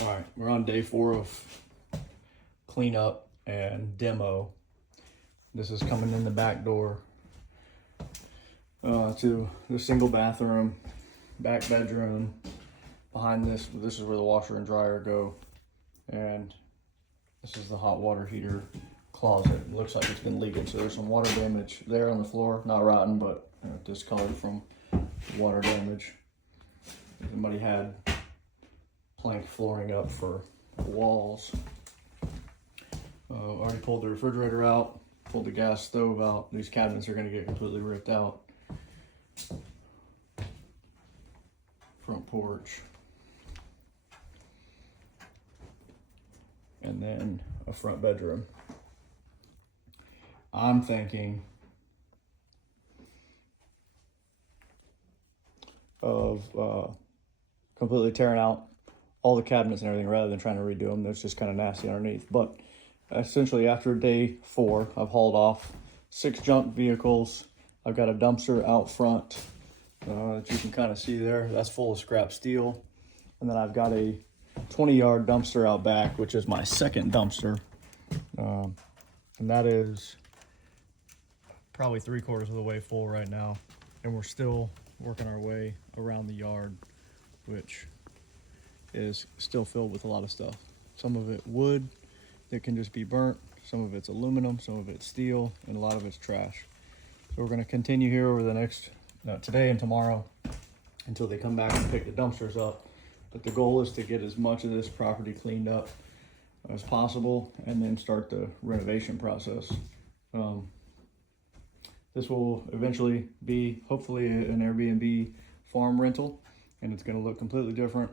All right, we're on day 4 of cleanup and demo. This is coming in the back door to the single bathroom, back bedroom. Behind this is where the washer and dryer go, and this is the hot water heater closet. It looks like it's been leaking, so there's some water damage there on the floor. Not rotten, but discolored from water damage. Somebody had plank flooring up for the walls. Already pulled the refrigerator out, pulled the gas stove out. These cabinets are going to get completely ripped out. Front porch. And then a front bedroom. I'm thinking of completely tearing out all the cabinets and everything rather than trying to redo them. That's just kind of nasty underneath. But essentially after day 4, I've hauled off 6 junk vehicles. I've got a dumpster out front that you can kind of see there. That's full of scrap steel. And then I've got a 20-yard dumpster out back, which is my second dumpster. And that is probably 3/4 of the way full right now. And we're still working our way around the yard, which is still filled with a lot of stuff. Some of it wood that can just be burnt, some of it's aluminum, some of it's steel, and a lot of it's trash. So we're going to continue here over the next today and tomorrow until they come back and pick the dumpsters up. But the goal is to get as much of this property cleaned up as possible and then start the renovation process. This will eventually be hopefully an Airbnb farm rental, and it's going to look completely different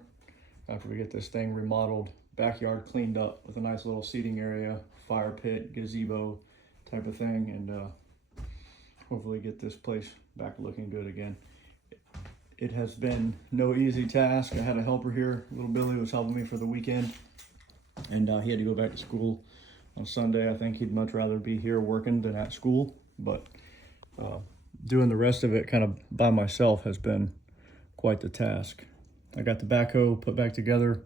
after we get this thing remodeled, backyard cleaned up with a nice little seating area, fire pit, gazebo type of thing, and hopefully get this place back looking good again. It has been no easy task. I had a helper here, little Billy was helping me for the weekend, and he had to go back to school on Sunday. I think he'd much rather be here working than at school, but doing the rest of it kind of by myself has been quite the task. I got the backhoe put back together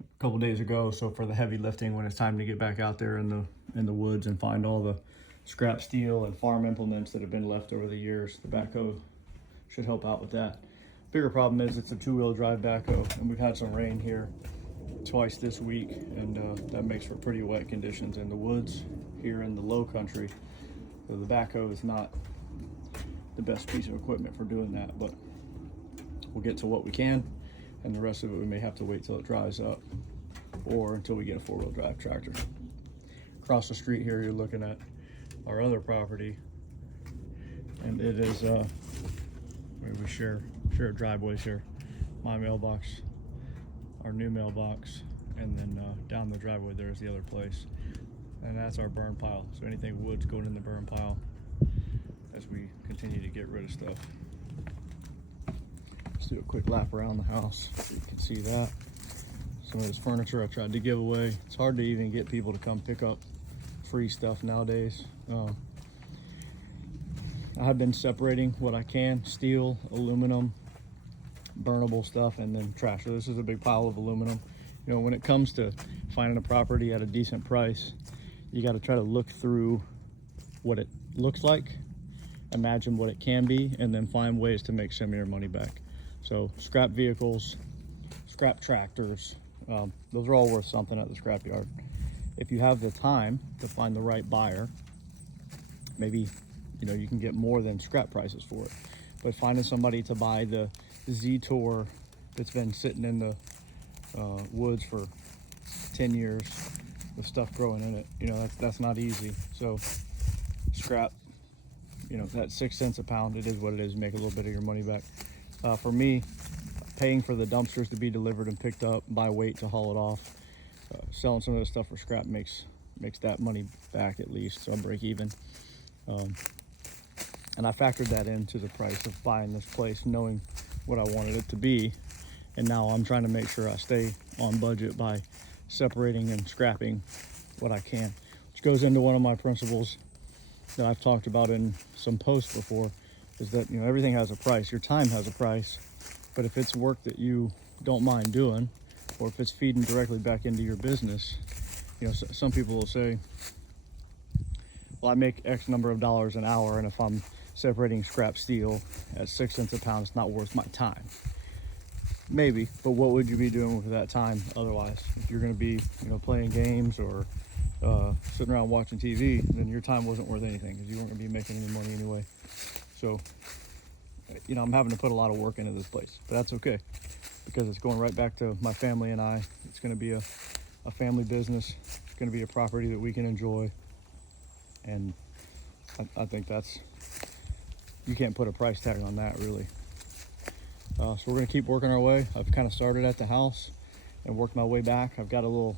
a couple days ago, so for the heavy lifting when it's time to get back out there in the woods and find all the scrap steel and farm implements that have been left over the years, the backhoe should help out with that. Bigger problem is it's a 2-wheel drive backhoe, and we've had some rain here twice this week, and that makes for pretty wet conditions in the woods here in the low country. So the backhoe is not the best piece of equipment for doing that, but we'll get to what we can, and the rest of it we may have to wait till it dries up or until we get a 4-wheel drive tractor. Across the street here you're looking at our other property, and it is we share driveways here. My mailbox, our new mailbox, and then down the driveway there's the other place, and that's our burn pile. So anything wood's going in the burn pile as we continue to get rid of stuff. Let's do a quick lap around the house so you can see that. Some of this furniture I tried to give away. It's hard to even get people to come pick up free stuff nowadays. I have been separating what I can, steel, aluminum, burnable stuff, and then trash. So this is a big pile of aluminum. You know, when it comes to finding a property at a decent price, you got to try to look through what it looks like, imagine what it can be, and then find ways to make some of your money back. So scrap vehicles, scrap tractors, those are all worth something at the scrapyard. If you have the time to find the right buyer, maybe you can get more than scrap prices for it. But finding somebody to buy the Z-Tour that's been sitting in the woods for 10 years with stuff growing in it, that's not easy. So scrap, that's 6 cents a pound. It is what it is. Make a little bit of your money back. For me, paying for the dumpsters to be delivered and picked up by weight to haul it off, selling some of the stuff for scrap makes that money back at least, so I'll break even. And I factored that into the price of buying this place, knowing what I wanted it to be. And now I'm trying to make sure I stay on budget by separating and scrapping what I can, which goes into one of my principles that I've talked about in some posts before, is that everything has a price. Your time has a price, but if it's work that you don't mind doing, or if it's feeding directly back into your business, you know, some people will say, well, I make X number of dollars an hour, and if I'm separating scrap steel at 6 cents a pound, it's not worth my time. Maybe, but what would you be doing with that time otherwise? If you're going to be, you know, playing games or sitting around watching TV, then your time wasn't worth anything because you weren't going to be making any money anyway. So, you know, I'm having to put a lot of work into this place, but that's okay because it's going right back to my family and I. It's going to be a family business. It's going to be a property that we can enjoy. And I think that's, you can't put a price tag on that really. So we're going to keep working our way. I've kind of started at the house and worked my way back. I've got a little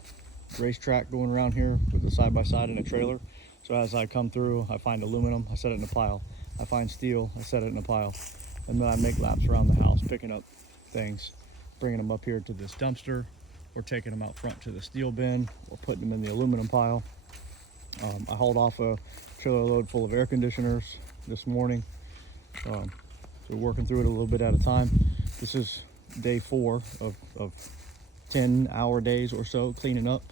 racetrack going around here with a side-by-side and a trailer. So as I come through, I find aluminum, I set it in a pile. I find steel, I set it in a pile. And then I make laps around the house, picking up things, bringing them up here to this dumpster, or taking them out front to the steel bin, or putting them in the aluminum pile. I hauled off a trailer load full of air conditioners this morning. So working through it a little bit at a time. This is day 4 of 10-hour days or so cleaning up.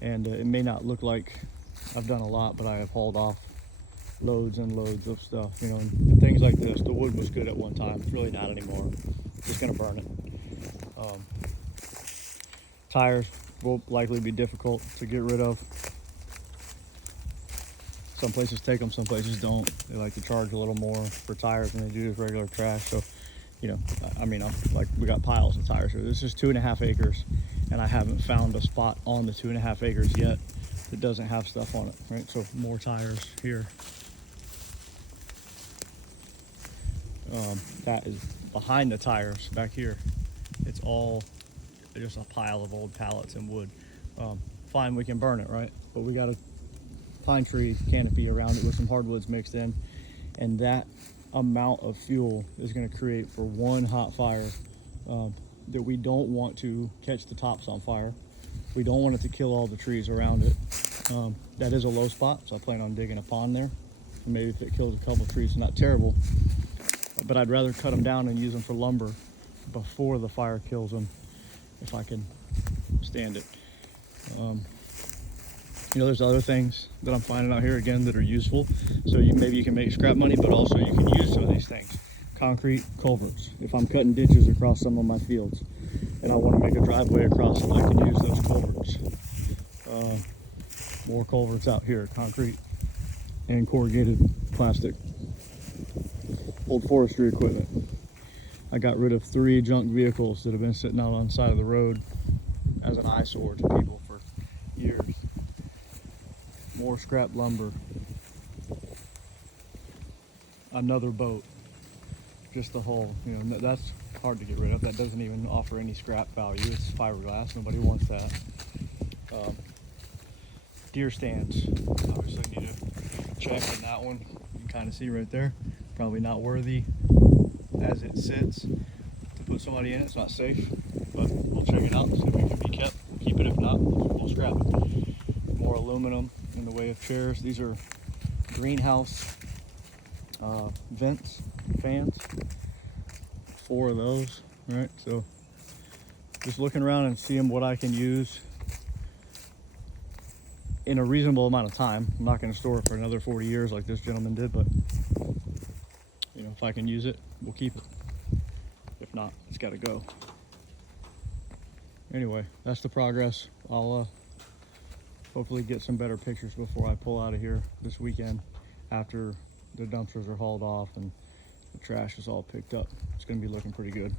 And it may not look like I've done a lot, but I have hauled off loads and loads of stuff, you know, and things like this. The wood was good at one time, it's really not anymore. Just gonna burn it. Tires will likely be difficult to get rid of. Some places take them, some places don't. They like to charge a little more for tires than they do with regular trash. So, you know, I mean, we got piles of tires here. This is 2.5 acres, and I haven't found a spot on the 2.5 acres yet that doesn't have stuff on it, right? So more tires here. That is behind the tires back here. It's all just a pile of old pallets and wood. Fine, we can burn it, right? But we got a pine tree canopy around it with some hardwoods mixed in, and that amount of fuel is going to create for one hot fire that we don't want to catch the tops on fire. We don't want it to kill all the trees around it. That is a low spot, so I plan on digging a pond there. And maybe if it kills a couple trees, it's not terrible, but I'd rather cut them down and use them for lumber before the fire kills them if I can stand it. You know, there's other things that I'm finding out here again that are useful. So maybe you can make scrap money, but also you can use some of these things. Concrete culverts. If I'm cutting ditches across some of my fields and I want to make a driveway across them, I can use those culverts. More culverts out here, concrete and corrugated plastic. Old forestry equipment. I got rid of 3 junk vehicles that have been sitting out on the side of the road as an eyesore to people for years. More scrap lumber. Another boat. Just the hull. You know, that's hard to get rid of. That doesn't even offer any scrap value. It's fiberglass. Nobody wants that. Deer stands. Obviously need to check on that one. You can kind of see right there. Probably not worthy as it sits to put somebody in it. It's not safe, but we'll check it out. See if it can be kept. We'll keep it. If not, we'll scrap it. More aluminum in the way of chairs. These are greenhouse vents, fans. 4 of those, right? So just looking around and seeing what I can use in a reasonable amount of time. I'm not going to store it for another 40 years like this gentleman did, but you know, if I can use it, we'll keep it. If not, it's got to go. Anyway, that's the progress. I'll hopefully get some better pictures before I pull out of here this weekend after the dumpsters are hauled off and the trash is all picked up. It's going to be looking pretty good.